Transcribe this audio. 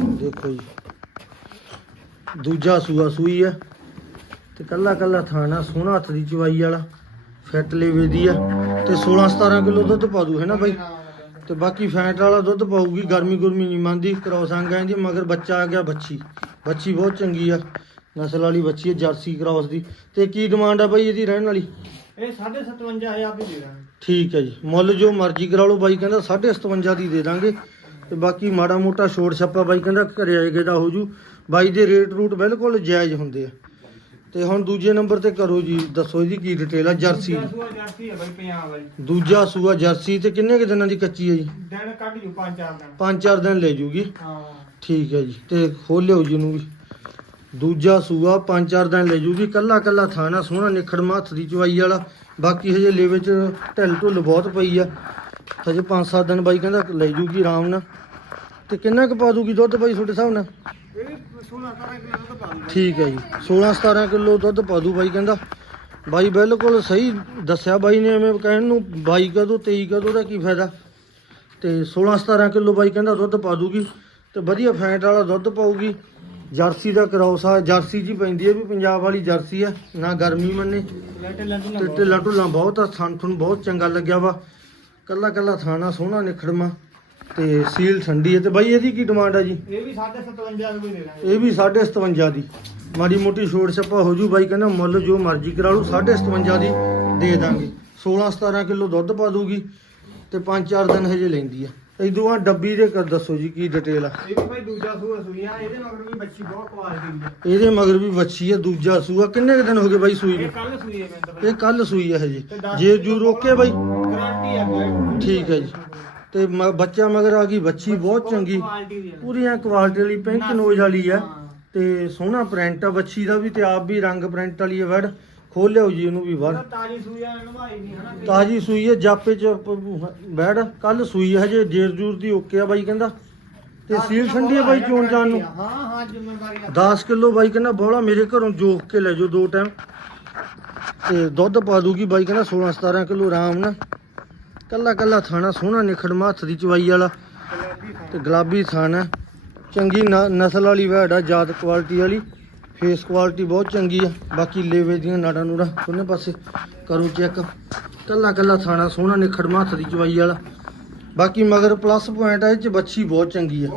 ਦੇਖੋ ਜੀ। ਦੂਜਾ ਸੂਆ ਸੂਈ ਆ। ਤੇ ਕੱਲਾ ਕੱਲਾ ਥਾਣਾ ਸੋਹਣਾ ਹੱਥ ਦੀ ਚਵਾਈ ਵਾਲਾ ਫਿੱਟ ਲੇਵੇ ਦੀ ਆ। ਤੇ 16 17 ਕਿਲੋ ਦੁੱਧ ਪਾ ਦੂ ਹੈ ਨਾ ਬਾਈ? ਤੇ ਬਾਕੀ ਫੈਟ ਵਾਲਾ ਦੁੱਧ ਪਾਊਗੀ ਗਰਮੀ ਗੁਰਮੀ ਨਹੀਂ ਮੰਨਦੀ। ਕ੍ਰੋਸ ਅੰਗ ਆਂਦੀ ਮਗਰ ਬੱਚਾ ਆ ਗਿਆ ਬੱਚੀ। ਬੱਚੀ ਬਹੁਤ ਚੰਗੀ ਆ। ਨਸਲ ਵਾਲੀ ਬੱਚੀ ਹੈ ਜਰਸੀ ਕ੍ਰੋਸ ਦੀ। ਤੇ ਕੀ ਡਿਮਾਂਡ ਆ ਬਾਈ ਇਹਦੀ ਰਹਿਣ ਵਾਲੀ? ਇਹ 57500 ਵੀ ਦੇ ਦਾਂਗੇ। ਠੀਕ ਹੈ ਜੀ। ਮੁੱਲ ਜੋ ਮਰਜ਼ੀ ਕਰਾ ਲਓ ਬਾਈ ਕਹਿੰਦਾ 57 ਦੀ ਦੇ ਦਾਂਗੇ। ਤੇ ਬਾਕੀ ਮਾੜਾ ਮੋਟਾ ਛੋੜ ਛੱਪਾ ਬਾਈ ਕਹਿੰਦਾ ਘਰੇ ਆਏਗੇ ਦਾ ਹੋ ਜੂ। ਬਾਈ ਦੇ ਰੇਟ ਰੂਟ ਬਿਲਕੁਲ ਜਾਇਜ਼ ਹੁੰਦੇ ਆ। ਤੇ ਹੁਣ ਦੂਜੇ ਨੰਬਰ ਤੇ ਕਰੋ ਜੀ ਦੱਸੋ ਇਹਦੀ ਕੀ ਡਿਟੇਲ ਆ ਜਰਸੀ ਦੀ। ਸੂਆ ਜਰਸੀ ਹੈ ਬਈ ਪੰਜਾਬ ਵਾਲੀ ਦੂਜਾ ਸੂਆ ਜਰਸੀ ਤੇ ਕਿੰਨੇ ਕੁ ਦਿਨਾਂ ਦੀ ਕੱਚੀ ਹੈ ਜੀ? ਦਿਨ ਕੱਢ ਜੂ ਪੰਜ ਚਾਰ ਦਿਨ। ਪੰਜ ਚਾਰ ਦਿਨ ਲੈ ਜੂਗੀ। ਹਾਂ। ਠੀਕ ਹੈ ਜੀ ਤੇ ਖੋਲਿਓ ਜੀ ਨੂੰ ਵੀ। ਦੂਜਾ ਸੂਆ ਪੰਜ ਚਾਰ ਦਿਨ ਲੈ ਜੂਗੀ। ਕੱਲਾ ਕੱਲਾ ਥਾਣਾ ਸੋਹਣਾ ਨਿਖੜਮਾ ਹੱਥ ਦੀ ਚਵਾਈ ਵਾਲਾ। ਬਾਕੀ ਹਜੇ ਲੇਵੇ ਚ ਢਿੱਲ ਢੁੱਲ ਬਹੁਤ ਪਈ ਆ। ਹਜੇ ਪੰਜ ਸੱਤ ਦਿਨ ਬਾਈ ਕਹਿੰਦਾ ਲੈ ਜੂਗੀ ਆਰਾਮ ਨਾਲ। ਤੇ ਕਿੰਨਾ ਕੁ ਪਾ ਦੂਗੀ ਦੁੱਧ ਬਾਈ ਤੁਹਾਡੇ ਹਿਸਾਬ ਨਾਲ? ਇਹ 16 17 ਕਿਲੋ ਦਾ ਪਾ ਦੂਗਾ। ਠੀਕ ਹੈ ਜੀ 16 17 ਕਿਲੋ ਦੁੱਧ ਪਾ ਦੂ ਬਾਈ ਕਹਿੰਦਾ। ਬਾਈ ਬਿਲਕੁਲ ਸਹੀ ਦੱਸਿਆ ਬਾਈ ਨੇ ਐਵੇਂ ਕਹਿਣ ਨੂੰ 22 ਕਦੋਂ 23 ਕਦੋਂ ਦਾ ਕੀ ਫਾਇਦਾ? ਤੇ 16 17 ਕਿਲੋ ਬਾਈ ਕਹਿੰਦਾ ਦੁੱਧ ਪਾ ਦੂਗੀ ਤੇ ਵਧੀਆ ਫੈਟ ਵਾਲਾ ਦੁੱਧ ਪਾਊਗੀ। ਜਰਸੀ ਦਾ ਕਰਾਉਸ ਆ ਜਰਸੀ ਜੀ ਪੈਂਦੀ ਹੈ ਵੀ ਪੰਜਾਬ ਵਾਲੀ ਜਰਸੀ ਆ ਨਾ ਗਰਮੀ ਮੰਨੇ। ਲੈਟੇ ਲੈਟੇ ਤੇ ਢਿੱਲਾ ਢੁੱਲਾ ਬਹੁਤ ਆ ਥਣ ਥਣ ਬਹੁਤ ਚੰਗਾ ਲੱਗਿਆ ਵਾ। ਕੱਲਾ ਕੱਲਾ ਥਾਣਾ ਸੋਹਣਾ ਨਿਖੜਮਾ। ਤੇ ਸੀਲ ਠੰਡੀ ਹੈ ਤੇ ਬਾਈ ਇਹਦੀ ਕੀ ਡਿਮਾਂਡ ਆ ਜੀ? ਇਹ ਵੀ 575 ਰੁਪਏ ਦੇ ਦਾਂਗੇ। ਇਹ ਵੀ 57 ਦੀ। ਮਾੜੀ ਮੋਟੀ ਛੋੜ ਛੱਪਾ ਹੋ ਜੂ ਬਾਈ ਕਹਿੰਦਾ ਮੁੱਲ ਜੋ ਮਰਜ਼ੀ ਕਰਾ ਲਓ 57 ਦੀ ਦੇ ਦਾਂਗੇ। 16 17 ਕਿਲੋ ਦੁੱਧ ਪਾ ਦੂਗੀ ਤੇ 5-4 ਦਿਨ ਹਜੇ ਲੈਂਦੀ ਆ। ਇਦੋਂ ਆ ਡੱਬੀ ਦੇ ਕਰ ਦੱਸੋ ਜੀ ਕੀ ਡਿਟੇਲ ਆ। ਇਹ ਵੀ ਭਾਈ ਦੂਜਾ ਸੂਆ ਸੂਈ ਆ ਇਹਦੇ ਮਗਰ ਵੀ ਬੱਚੀ ਬਹੁਤ ਕੁਆਲਿਟੀ ਦੀ ਹੈ ਇਹਦੇ ਮਗਰ ਵੀ ਵੱਛੀ ਆ ਦੂਜਾ ਸੂਆ। ਕਿੰਨੇ ਦਿਨ ਹੋ ਗਏ ਬਾਈ ਸੂਈ ਇਹ ਨੂੰ ਕੱਲ ਸੂਈ ਹੈ ਮੈਂ ਤਾਂ ਇਹ ਕੱਲ ਸੂਈ ਆ ਹਜੇ ਜੇ। ਜੂ ਰੋਕੇ ਬਾਈ। ਗਾਰੰਟੀ ਹੈ ਬਾਈ ਠੀਕ ਹੈ ਜੀ। ਤੇ ਮ- ਬੱਚਾ ਮਗਰ ਆ ਗਈ ਬੱਚੀ ਬਹੁਤ ਚੰਗੀ। ਕੁਆਲਿਟੀ ਦੀ ਹੈ ਪੂਰੀਆਂ ਕੁਆਲਿਟੀ ਵਾਲੀ ਪਿੰਕ ਨੋਜ਼ ਵਾਲੀ ਆ। ਹਾਂ। ਤੇ ਸੋਹਣਾ ਪ੍ਰਿੰਟ ਆ ਬੱਚੀ ਦਾ ਵੀ ਤੇ ਆਪ ਵੀ ਰੰਗ ਪ੍ਰਿੰਟ ਵਾਲੀ ਆ ਵੜ। ਖੋਲ ਲਿਓ ਜੀ ਇਹਨੂੰ ਵੀ ਵੜ। ਤਾਜੀ ਸੂਈ ਆ ਨਵਾਈ ਨਹੀਂ ਹਨਾ ਤਾਜੀ ਸੂਈ ਹੈ ਜਾਪੇ ਚ ਬੈੜ ਕੱਲ ਸੂਈ ਹੈ ਹਜੇ ਜੇਰ ਜੂਰ ਦੀ ਓਕੇ ਆ ਬਾਈ ਕਹਿੰਦਾ। ਤੇ ਸੀਲ ਠੰਡੀ ਹੈ ਬਾਈ ਚੋਣ ਜਾਣ ਨੂੰ। ਹਾਂ ਹਾਂ ਜ਼ਿੰਮੇਵਾਰੀ ਆ 10 ਕਿਲੋ ਬਾਈ ਕਹਿੰਦਾ ਬੋਲਾ ਮੇਰੇ ਘਰੋਂ ਜੋਖ ਕੇ ਲੈ ਜਾਓ ਦੋ ਟਾਈਮ ਤੇ ਦੁੱਧ ਪਾ ਦੂਗੀ ਬਾਈ ਕਹਿੰਦਾ 16 17 ਕਿਲੋ ਆਰਾਮ ਨਾਲ। ਕੱਲਾ ਕੱਲਾ ਥਾਣਾ ਸੋਹਣਾ ਨਿਖੜਮਾ ਹੱਥ ਦੀ ਚਵਾਈ ਵਾਲਾ ਜਲੇਬੀ ਤੇ ਗੁਲਾਬੀ ਥਾਣਾ। ਚੰਗੀ ਨ- ਨਸਲ ਵਾਲੀ ਵੈੜ ਆ, ਜਾਤ ਕੁਆਲਿਟੀ ਵਾਲੀ। ਫੇਸ ਕੁਆਲਿਟੀ ਬਹੁਤ ਚੰਗੀ ਆ। ਬਾਕੀ ਲੇਵੇ ਦੀਆਂ ਨਾੜਾਂ ਨੂੜਾਂ ਦੋਨੇ ਪਾਸੇ ਕਰੋ ਚੈੱਕ ਕੱਲਾ ਕੱਲਾ ਥਾਣਾ ਸੋਹਣਾ ਨਿਖੜਮਾ ਹੱਥ ਦੀ ਚਵਾਈ ਵਾਲਾ। ਬਾਕੀ ਮਗਰ ਪਲੱਸ ਪੁਆਇੰਟ ਆ, ਇਹ ਚ ਬੱਚੀ ਬਹੁਤ ਚੰਗੀ ਆ।